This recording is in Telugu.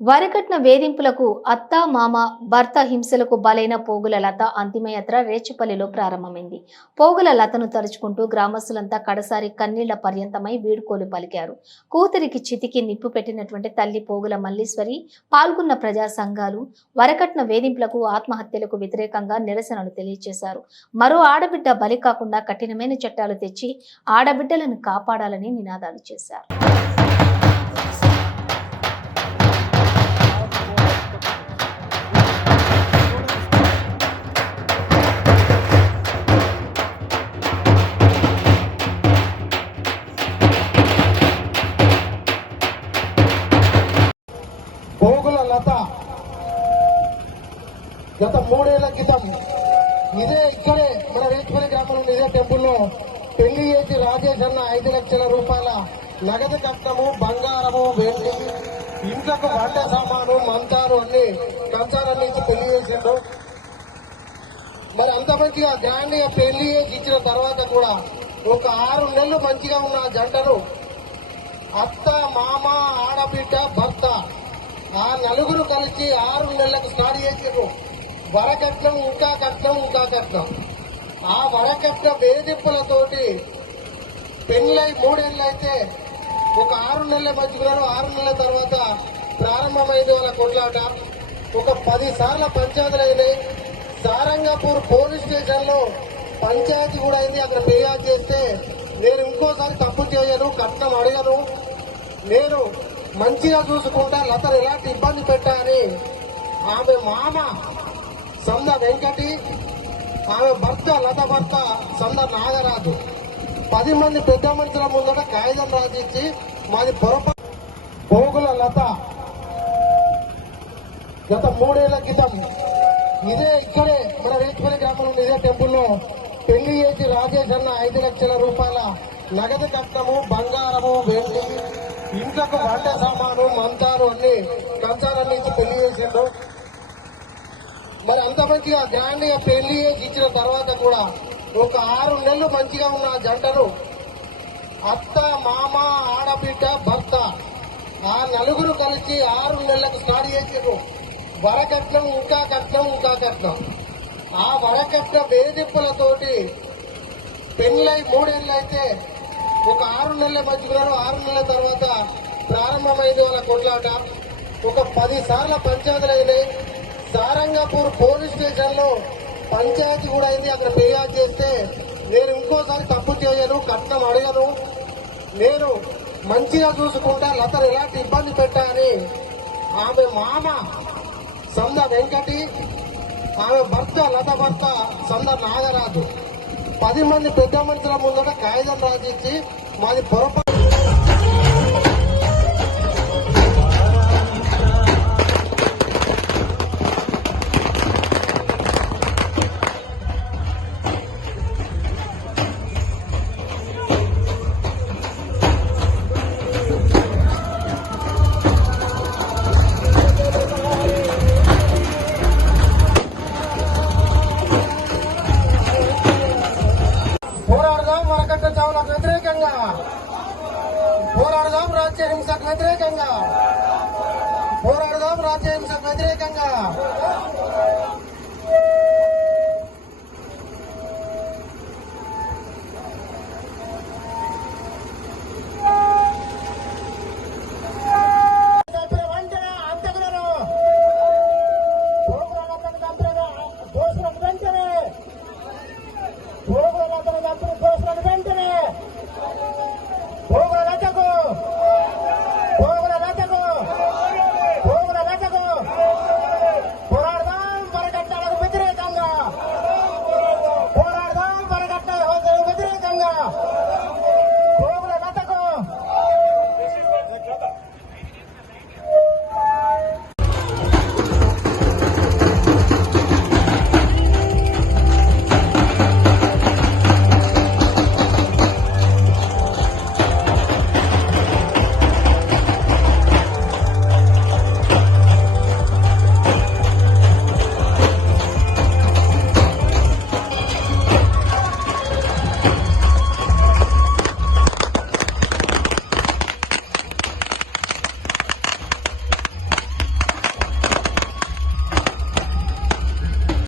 వరకట్న వేధింపులకు అత్త మామ భర్త హింసలకు బలైన పోగుల లత అంతిమయాత్ర రేచుపల్లిలో ప్రారంభమైంది. పోగుల లతను తలుచుకుంటూ గ్రామస్తులంతా కడసారి కన్నీళ్ళ పర్యంతమై వీడుకోలు పలికారు. కూతురికి చితికి నిప్పు పెట్టినటువంటి తల్లి పోగుల మల్లీశ్వరి పాల్గొన్న ప్రజా సంఘాలు వరకట్న వేధింపులకు ఆత్మహత్యలకు వ్యతిరేకంగా నిరసనలు తెలియజేశారు మరో ఆడబిడ్డ బలి కాకుండా కఠినమైన చట్టాలు తెచ్చి ఆడబిడ్డలను కాపాడాలని నినాదాలు చేశారు. గత మూడేళ్ళ క్రితం ఇదే ఇక్కడే మన రేచుపల్లి గ్రామంలో ఇదే టెంపుల్లో పెళ్ళి చేసి రాజేష్ అన్న ఐదు లక్షల రూపాయల నగదు కట్నము బంగారము వెండి ఇంట్లకు వంట సామాను మంచాలు అన్ని కంచాలన్నీ ఇచ్చి పెళ్ళి చేసిండు మరి అంత మంచిగా గ్రాండ్గా పెళ్ళి చేసి ఇచ్చిన తర్వాత కూడా ఒక ఆరు నెలలు మంచిగా ఉన్న జంటను అత్త మామ ఆడబిడ్డ భర్త ఆ నలుగురు కలిసి ఆరు నెలలకు స్టార్ట్ చేసారు వరకట్నం ఇంకా కట్నం ఇంకా కట్నం ఆ వరకట్న వేధింపులతోటి పెళ్ళై మూడేళ్ళు అయితే ఒక ఆరు నెలల మధ్యలో ఆరు నెలల తర్వాత ప్రారంభమైంది వాళ్ళ కొట్లాట. ఒక పది సార్ల పంచాయతీలు అయినాయి. సారంగపూర్ పోలీస్ స్టేషన్లో పంచాయతీ కూడా అయింది. అక్కడ ఫిర్యాదు చేస్తే నేను ఇంకోసారి తప్పు చేయను కట్నం అడగను. నేను మంచిగా చూసుకుంటా లతను ఎలాంటి ఇబ్బంది పెట్టాని ఆమె మామ సంద వెంకటి ఆమె భర్త లత భర్త సంద నాగరాజు. పది మంది పెద్ద మనుషుల ముందట కాగితం రాసిచ్చి మాది పొరపాటు పోగుల లత. గత మూడేళ్ళ క్రితం ఇదే ఇక్కడే మన రేట్పల్లి గ్రామంలో ఇదే టెంపుల్లో పెళ్ళి చేసి రాజేష్ అన్న ఐదు లక్షల రూపాయల నగదు కట్నము బంగారము వెండి ఇంట్లోకి వంట సామాను మంచాలు అన్ని కంచాలన్నీ ఇచ్చి పెళ్ళి చేసిండు. మరి అంత మంచిగా గ్రాండ్గా పెళ్ళి చేసి ఇచ్చిన తర్వాత కూడా ఒక ఆరు నెలలు మంచిగా ఉన్న జంటను అత్త మామ ఆడబిడ్డ భర్త ఆ నలుగురు కలిసి ఆరు నెలలకు స్టార్ట్ చేసారు వరకట్నం ఇంకా కట్నం ఇంకా కట్నం. ఆ వరకట్న వేధింపులతోటి పెళ్ళై మూడేళ్ళు అయితే ఒక ఆరు నెలల మధ్యలో ఆరు నెలల తర్వాత ప్రారంభమైంది వాళ్ళ కొట్లాట. ఒక పది సార్ల పంచాయతీలు అయినాయి సారంగపూర్ పోలీస్ స్టేషన్లో పంచాయతీ కూడా అయింది. అక్కడ ఫిర్యాదు చేస్తే నేను ఇంకోసారి తప్పు చేయను కట్నం అడగను. నేను మంచిగా చూసుకుంటా లతను ఎలాంటి ఇబ్బంది పెట్టాని ఆమె మామ సంద వెంకటి ఆమె భర్త లత భర్త సంద నాగరాజు. పది మంది పెద్ద మనుషుల ముందట కాగితం రాసిచ్చి మాది పొరపాటు పోరాడదాం వరకట్ట చావులకు వ్యతిరేకంగా పోరాడదాం రాజ్య హింసకు వ్యతిరేకంగా పోరాడదాం రాజ్య హింసకు వ్యతిరేకంగా